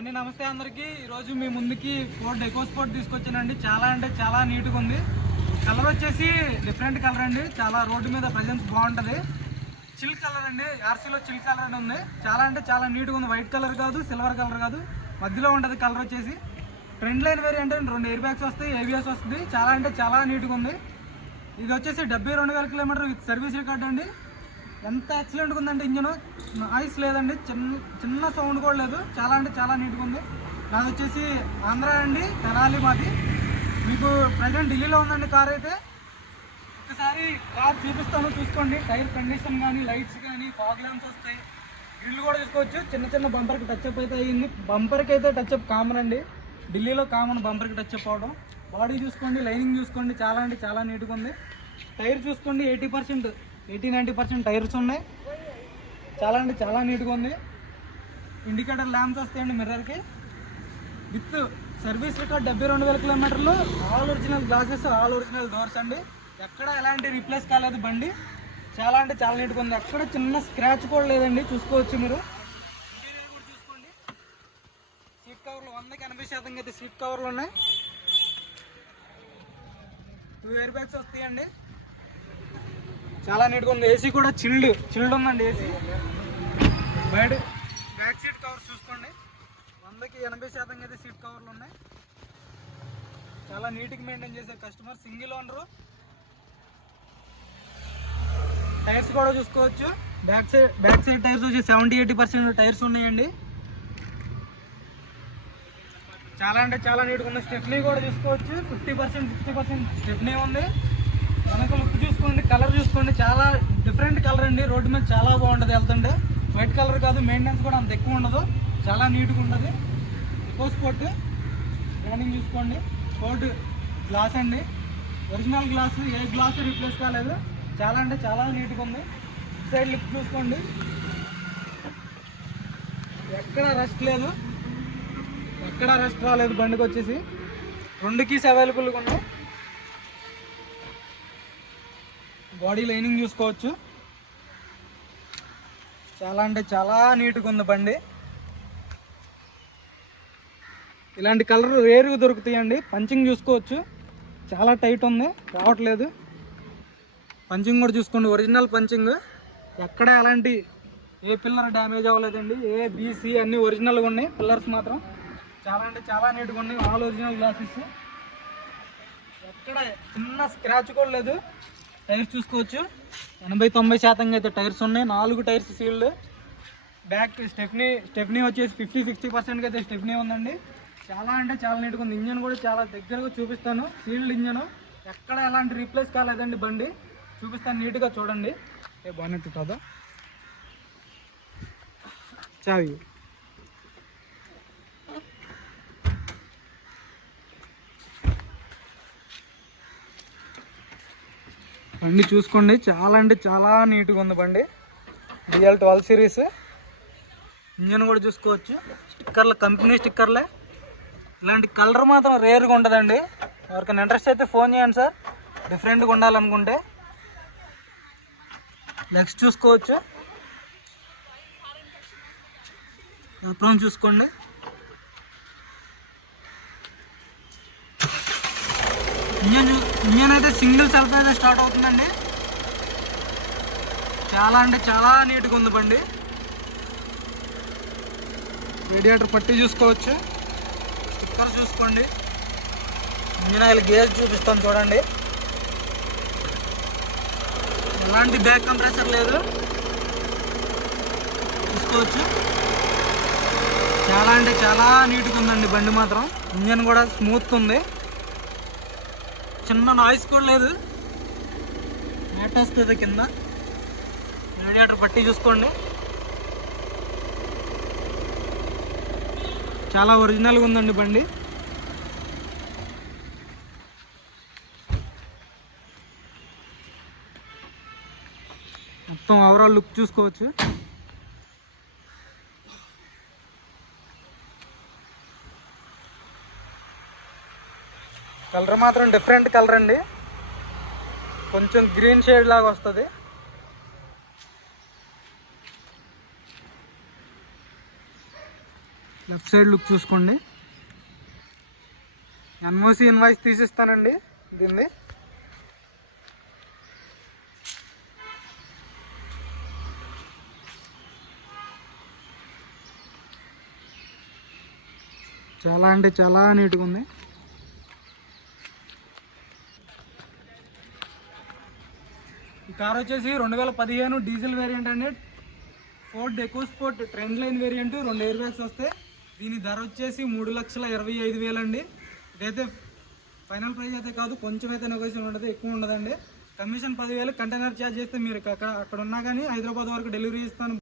అండి నమస్తే అందరికీ. ఈరోజు మీ ముందుకి ఫోర్డ్ ఎకో స్పోర్ట్ తీసుకొచ్చానండి. చాలా అంటే చాలా నీట్గా ఉంది. కలర్ వచ్చేసి డిఫరెంట్ కలర్ అండి. చాలా రోడ్డు మీద ప్రజెన్స్ బాగుంటుంది. చిల్ కలర్ అండి. ఆర్సీలో చిల్ కలర్ అని ఉంది. చాలా అంటే చాలా నీట్గా ఉంది. వైట్ కలర్ కాదు, సిల్వర్ కలర్ కాదు, మధ్యలో ఉంటుంది కలర్ వచ్చేసి. ట్రెండ్ లైన్ వేరియంట్ అంటే 2 ఎయిర్ బ్యాగ్స్ వస్తాయి, ఏబిఎస్ వస్తుంది. చాలా అంటే చాలా నీట్గా ఉంది. ఇది వచ్చేసి 72,000 కిలోమీటర్ విత్ సర్వీస్ రికార్డ్ అండి. ఎంత ఎక్సలెంట్గా ఉందంటే ఇంజన్ నాయిస్ లేదండి, చిన్న సౌండ్ కూడా లేదు. చాలా అంటే చాలా నీట్గా ఉంది. నాది వచ్చేసి ఆంధ్ర అండి, తెనాలి మాది. మీకు ప్రజెంట్ ఢిల్లీలో ఉందండి కార్ అయితే. ఒకసారి కార్ చూపిస్తాను, చూసుకోండి. టైర్ కండిషన్ కానీ, లైట్స్ కానీ, ఫాగ్ ల్యాంప్స్ వస్తాయి. గ్రిల్ కూడా చూసుకోవచ్చు. చిన్న బంపర్కి టచ్అప్ అయితే అయ్యింది. బంపర్కి అయితే టచ్అప్ కామన్ అండి, ఢిల్లీలో కామన్ బంపర్కి టచ్అప్ అవడం. బాడీ చూసుకోండి, లైనింగ్ చూసుకోండి. చాలా అంటే చాలా నీట్గా ఉంది. టైర్ చూసుకోండి, 80-90% టైర్స్ ఉన్నాయి. చాలా అంటే చాలా నీట్గా ఉంది. ఇండికేటర్ ల్యాంప్స్ వస్తాయండి మిర్రర్కి. విత్ సర్వీస్ రికార్డ్ 72,000 కిలోమీటర్లు. All original glasses, all original doors అండి. ఎక్కడ ఎలాంటి రీప్లేస్ కాలేదు బండి. చాలా అంటే చాలా నీట్గా ఉంది. ఎక్కడ చిన్న స్క్రాచ్ కూడా లేదండి, చూసుకోవచ్చు మీరు. ఇంటీరియర్ కూడా చూసుకోండి. సీట్ కవర్లు 100కి 80% అయితే సీట్ కవర్లు ఉన్నాయి. 2 ఎయిర్ బ్యాగ్స్ వస్తాయండి. చాలా నీట్గా ఉంది. ఏసీ కూడా చిల్డ్ ఉందండి ఏసీ. బ్యాక్ సీట్ కవర్స్ చూసుకోండి. 100కి 80% అయితే సీట్ కవర్లు ఉన్నాయి. చాలా నీట్గా మెయింటైన్ చేసే కస్టమర్. Single owner. టైర్స్ కూడా చూసుకోవచ్చు. బ్యాక్ సైడ్ టైర్స్ వచ్చి 70-80% టైర్స్ ఉన్నాయండి. చాలా అంటే చాలా నీట్గా ఉంది. స్టెఫ్నీ కూడా చూసుకోవచ్చు. 50-60% స్టెఫ్నీ ఉంది. వెనక లుక్ చూసుకోండి, కలర్ చూసుకోండి. చాలా డిఫరెంట్ కలర్ అండి. రోడ్డు మీద చాలా బాగుంటుంది వెళ్తుంటే. వైట్ కలర్ కాదు, మెయింటెనెన్స్ కూడా అంత ఎక్కువ ఉండదు. చాలా నీట్గా ఉంటుంది. ఎకో స్పోర్ట్ రన్నింగ్ చూసుకోండి. ఫోర్డ్ గ్లాస్ అండి, ఒరిజినల్ గ్లాస్. ఏ గ్లాస్ రీప్లేస్ కాలేదు. చాలా అంటే చాలా నీట్గా ఉంది. సైడ్ లుక్ చూసుకోండి. ఎక్కడ రస్ట్ లేదు, ఎక్కడ రస్ట్ రాలేదు బండికి వచ్చేసి. 2 కీస్ అవైలబుల్గా ఉన్నాయి. బాడీ లైనింగ్ చూసుకోవచ్చు. చాలా అంటే చాలా నీట్గా ఉంది బండి. ఇలాంటి కలర్ రేరుగా దొరుకుతాయండి. పంచింగ్ చూసుకోవచ్చు. చాలా టైట్ ఉంది, రావట్లేదు. పంచింగ్ కూడా చూసుకోండి, ఒరిజినల్ పంచింగ్. ఎక్కడ ఎలాంటి ఏ పిల్లర్ డ్యామేజ్ అవ్వలేదండి. ABC అన్నీ ఒరిజినల్గా ఉన్నాయి. పిల్లర్స్ మాత్రం చాలా అంటే చాలా నీట్గా ఉన్నాయి. All original glasses. ఎక్కడ చిన్న స్క్రాచ్ కూడా లేదు. టైర్స్ చూసుకోవచ్చు. 80-90% అయితే టైర్స్ ఉన్నాయి. 4 టైర్స్ సీల్డ్. బ్యాక్ స్టెఫ్నీ వచ్చేసి 50-60% అయితే స్టెఫ్నీ ఉందండి. చాలా అంటే చాలా నీట్గా ఉంది. ఇంజన్ కూడా చాలా దగ్గరగా చూపిస్తాను. Sealed engine. ఎక్కడ ఎలాంటి రీప్లేస్ కాలేదండి బండి. చూపిస్తాను, నీట్గా చూడండి. బానెట్ కాదా చావి. బండి చూసుకోండి. చాలా అంటే చాలా నీట్గా ఉంది బండి. DL 12 series. ఇంజన్ కూడా చూసుకోవచ్చు. స్టిక్కర్లు కంపెనీ స్టిక్కర్లే. ఇలాంటి కలర్ మాత్రం రేర్గా ఉంటుందండి. ఎవరికైనా ఇంట్రెస్ట్ అయితే ఫోన్ చేయండి సార్, డిఫరెంట్గా ఉండాలనుకుంటే. నెక్స్ట్ చూసుకోవచ్చు. అప్రోన్ చూసుకోండి. ఇంజన్ అయితే సింగిల్ సెల్ఫ్ అయితే స్టార్ట్ అవుతుందండి. చాలా అంటే చాలా నీట్గా ఉంది బండి. రేడియేటర్ పట్టి చూసుకోవచ్చు. స్టిక్కర్ చూసుకోండి. ఇంజన్ ఆయిల్ గేజ్ చూపిస్తాను చూడండి. ఎలాంటి బ్యాక్ కంప్రెసర్ లేదు, చూసుకోవచ్చు. చాలా అంటే చాలా నీట్గా ఉందండి బండి మాత్రం. ఇంజన్ కూడా స్మూత్గా ఉంది. చిన్న నాయిస్ కూడా లేదు. మ్యాట్ వస్తుంది కింద. రేడియేటర్ పట్టి చూసుకోండి. చాలా ఒరిజినల్గా ఉందండి బండి. మొత్తం ఓవరాల్ లుక్ చూసుకోవచ్చు. కలర్ మాత్రం డిఫరెంట్ కలర్ అండి. కొంచెం గ్రీన్ షేడ్ లాగా వస్తుంది. లెఫ్ట్ సైడ్ లుక్ చూసుకోండి. ఎన్ఓసి ఇన్వాయిస్ తీసిస్తానండి దీన్ని. చాలా అంటే చాలా నీట్గా ఉంది. ఈ కార్ వచ్చేసి 2015 డీజిల్ వేరియంట్ అండి. Ford EcoSport trend line variant, 2 air bags వస్తాయి. దీని ధర వచ్చేసి 3,25,000 అండి. ఇదైతే ఫైనల్ ప్రైస్ అయితే కాదు, కొంచెం అయితే నెగోషియేషన్ ఉంటుంది, ఎక్కువ ఉండదండి. కమిషన్ 10,000. కంటైనర్ ఛార్జ్ చేస్తే మీరు అక్కడ ఉన్నా కానీ హైదరాబాద్ వరకు డెలివరీ ఇస్తాను